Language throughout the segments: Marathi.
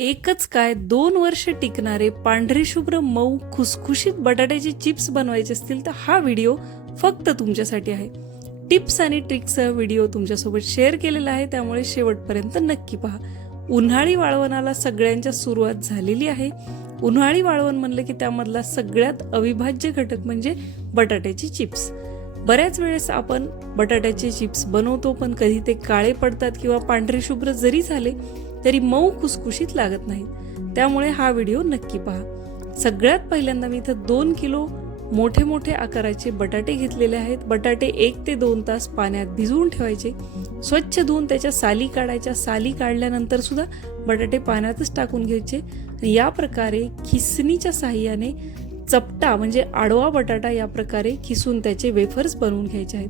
एकच काय 2 वर्ष टिकणारे पांढरे शुभ्र मऊ खुसखुशीत बटाट्याचे चिप्स बनवायचे असतील तर हा व्हिडिओ फक्त तुमच्यासाठी आहे. टिप्स आणि ट्रिक्ससह व्हिडिओ तुमच्यासोबत शेअर केलेला आहे, त्यामुळे शेवटपर्यंत नक्की पहा. उन्हाळी वाळवणाला सगळ्यांच्या सुरुवात झालेली आहे. उन्हाळी वाळवण म्हणलं की त्यामधला सगळ्यात अविभाज्य घटक म्हणजे बटाट्याचे चिप्स. बऱ्याच वेळेस आपण बटाट्याचे चिप्स बनवतो, पण कधी ते काळे पडतात किंवा पांढरे शुभ्र जरी झाले तरी मऊ खुसखुशीत लागत नाहीत. त्यामुळे हा व्हिडिओ नक्की पहा. सगळ्यात पहिल्यांदा मी इथं 2 किलो मोठे मोठे आकाराचे बटाटे घेतलेले आहेत. बटाटे 1 ते 2 तास पाण्यात भिजवून ठेवायचे. स्वच्छ धुवून त्याच्या साली काढायच्या. साली काढल्यानंतर सुद्धा बटाटे पाण्यातच टाकून घ्यायचे. या प्रकारे खिसणीच्या साहाय्याने चपटा म्हणजे आडवा बटाटा या प्रकारे खिसून त्याचे वेफर्स बनवून घ्यायचे आहेत.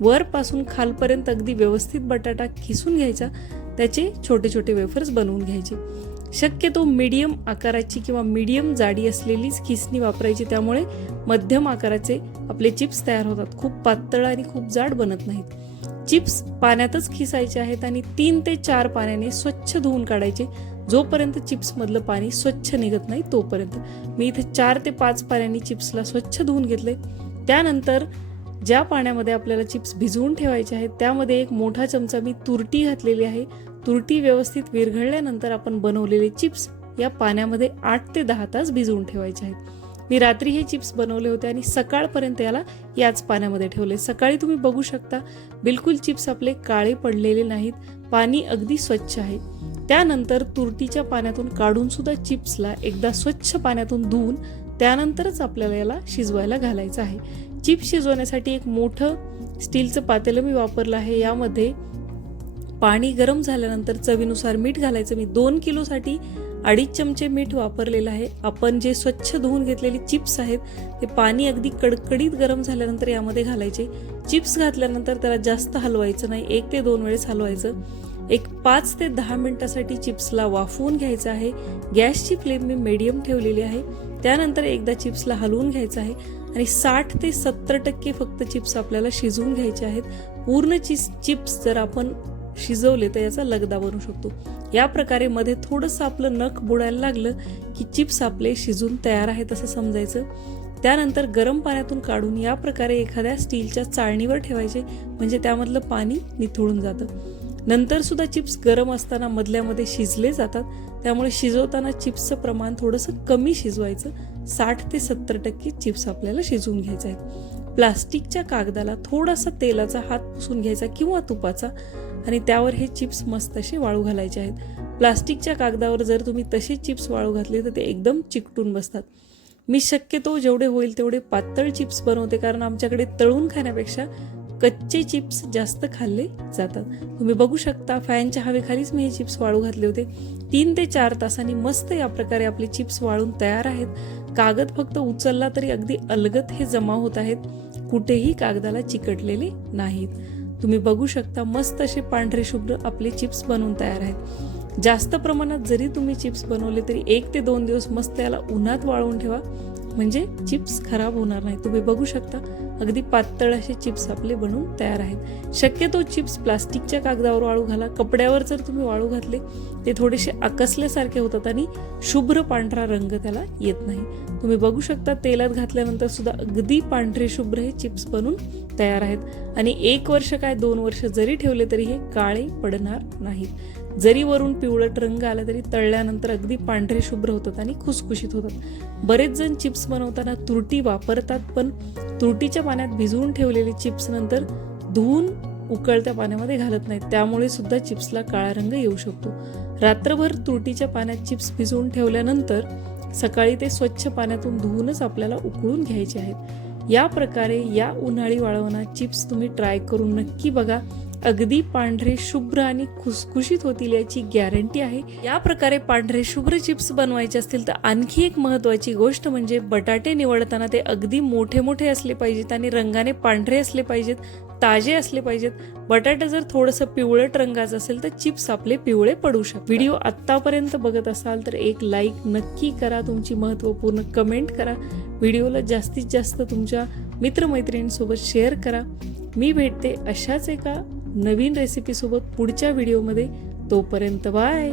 वरपासून खालपर्यंत अगदी व्यवस्थित बटाटा खिसून घ्यायचा. त्याचे छोटे छोटे वेफर्स बनवून घ्यायचे. शक्यतो मीडियम आकाराची किंवा मीडियम जाडी असलेलीच खिसणी वापरायची, त्यामुळे मध्यम आकाराचे आपले चिप्स तयार होतात. खूप पातळ आणि खूप जाड बनत नाहीत. चिप्स पाण्यातच खिसायचे आहेत आणि 3 ते 4 पाण्याने स्वच्छ धुवून काढायचे. जोपर्यंत चिप्समधलं पाणी स्वच्छ निघत नाही तोपर्यंत. मी इथे 4 ते 5 पाण्याने चिप्सला स्वच्छ धुवून घेतले. त्यानंतर ज्या पाण्यामध्ये आपल्याला चिप्स भिजवून ठेवायचे आहेत त्यामध्ये 1 मोठा चमचा मी तुरटी घातलेली आहे. तुरटी व्यवस्थित विरघळल्यानंतर आपण बनवलेले चिप्स या पाण्यामध्ये 8 ते 10 तास भिजवून ठेवायचे आहेत. मी रात्री हे चिप्स बनवले होते आणि सकाळपर्यंत याला याच पाण्यामध्ये ठेवले. सकाळी तुम्ही बघू शकता बिलकुल चिप्स आपले काळे पडलेले नाहीत. पाणी अगदी स्वच्छ आहे. त्यानंतर तुरटीच्या पाण्यातून काढून सुद्धा चिप्सला एकदा स्वच्छ पाण्यातून धुवून त्यानंतरच आपल्याला याला शिजवायला घालायचं आहे. चिप्स शिजवण्यासाठी 1 मोठं स्टीलचं पातेलं मी वापरलं आहे. यामध्ये पाणी गरम झाल्यानंतर चवीनुसार मीठ घालायचं. मी 2 किलोसाठी 2.5 चमचे मीठ वापरलेलं आहे. आपण जे स्वच्छ धुवून घेतलेले चिप्स आहेत ते पाणी अगदी कडकडीत गरम झाल्यानंतर यामध्ये घालायचे. चिप्स घातल्यानंतर त्याला जास्त हलवायचं नाही, 1 ते 2 वेळेस हलवायचं. 5 ते 10 मिनिटासाठी चिप्सला वाफवून घ्यायचं आहे. गॅसची फ्लेम मी मीडियम ठेवलेली आहे. त्यानंतर एकदा चिप्सला हलवून घ्यायचं आहे आणि 60 ते 70% फक्त चिप्स आपल्याला शिजवून घ्यायचे आहेत. पूर्ण चिप्स जर आपण शिजवले तर याचा लगदा बनू शकतो. या प्रकारे मध्ये थोडंसं आपलं नख बुडायला लागलं की चिप्स आपले शिजून तयार आहेत असं समजायचं. त्यानंतर गरम पाण्यातून काढून या प्रकारे एखाद्या स्टीलच्या चाळणीवर ठेवायचे, म्हणजे त्यामधलं पाणी निथळून जातं. नंतर सुद्धा चिप्स गरम असताना मधल्यामध्ये शिजले जातात, त्यामुळे शिजवताना चिप्सचं प्रमाण थोडंसं कमी शिजवायचं. 60 ते 70% चिप्स आपल्याला शिजवून घ्यायचे आहेत. प्लास्टिकच्या कागदाला थोडासा तेलाचा हात पुसून घ्यायचा किंवा तुपाचा आणि त्यावर हे चिप्स मस्त असे वाळू घालायचे आहेत. प्लास्टिकच्या कागदावर जर तुम्ही तसे चिप्स वाळू घातले तर ते एकदम चिकटून बसतात. मी शक्यतो जेवढे होईल तेवढे पातळ चिप्स बनवते, कारण आमच्याकडे तळून खाण्यापेक्षा कच्चे चिप्स जास्त खाल्ले जातात. तुम्ही बघू शकता फॅनच्या हवेखालीच मी हे चिप्स वाळू घातले होते. 3 ते 4 तासांनी मस्त या प्रकारे आपले चिप्स वाळून तयार आहेत. कागद फक्त उचलला तरी अगदी अलगद हे जमा होत आहेत. कुठेही कागदाला चिकटलेले नाहीत. तुम्ही बघू शकता मस्त असे पांढरे शुभ्र आपले चिप्स बनवून तयार आहेत. जास्त प्रमाणात जरी तुम्ही चिप्स बनवले तरी 1 ते 2 दिवस मस्त याला उन्हात वाळवून ठेवा, म्हणजे चिप्स खराब होणार नाही. तुम्ही बघू शकता अगदी पातळ असे चिप्स आपले बनवून तयार आहेत. शक्यतो चिप्स प्लास्टिकच्या कागदावर वाळू घाला. कपड्यावर जर तुम्ही वाळू घातले ते थोडेसे आकसल्यासारखे होतात आणि शुभ्र पांढरा रंग त्याला येत नाही. तुम्ही बघू शकता तेलात घातल्यानंतर सुद्धा अगदी पांढरे शुभ्र हे चिप्स बनून तयार आहेत आणि 1 वर्ष काय 2 वर्ष जरी ठेवले तरी हे काळे पडणार नाहीत. जरी वरून पिवळट रंग आला तरी तळल्यानंतर अगदी पांढरे शुभ्र होतात आणि खुसखुशीत होतात. बरेच जण चिप्स बनवताना तुरटी वापरतात, पण तुरटीच्या पाण्यात भिजवून ठेवलेले चिप्स नंतर धुवून उकळत्या पाण्यामध्ये घालत नाहीत, त्यामुळे सुद्धा चिप्सला काळा रंग येऊ शकतो. रात्रभर तुरटीच्या पाण्यात चिप्स भिजवून ठेवल्यानंतर सकाळी ते स्वच्छ पाण्यातून धुवूनच आपल्याला उकळून घ्यायचे आहेत. या प्रकारे या उन्हाळी वाळवणात चिप्स तुम्ही ट्राय करून नक्की बघा. अगदी पांढरे शुभ्र आणि खुसखुशीत होतील याची गॅरंटी आहे. या प्रकारे पांढरे शुभ्र चिप्स बनवायचे असतील तर आणखी एक महत्त्वाची गोष्ट म्हणजे बटाटे निवडताना ते अगदी मोठे मोठे असले पाहिजेत आणि रंगाने पांढरे असले पाहिजेत, ताजे असले पाहिजेत. बटाटा जर थोडंसं पिवळट रंगाचं असेल तर चिप्स आपले पिवळे पडू शकतात. व्हिडिओ आत्तापर्यंत बघत असाल तर एक लाईक नक्की करा. तुमची महत्त्वपूर्ण कमेंट करा. व्हिडिओला जास्तीत जास्त तुमच्या मित्रमैत्रिणींसोबत शेअर करा. मी भेटते अशाच एका नवीन रेसिपीसोबत पुढच्या व्हिडिओमध्ये. तोपर्यंत बाय.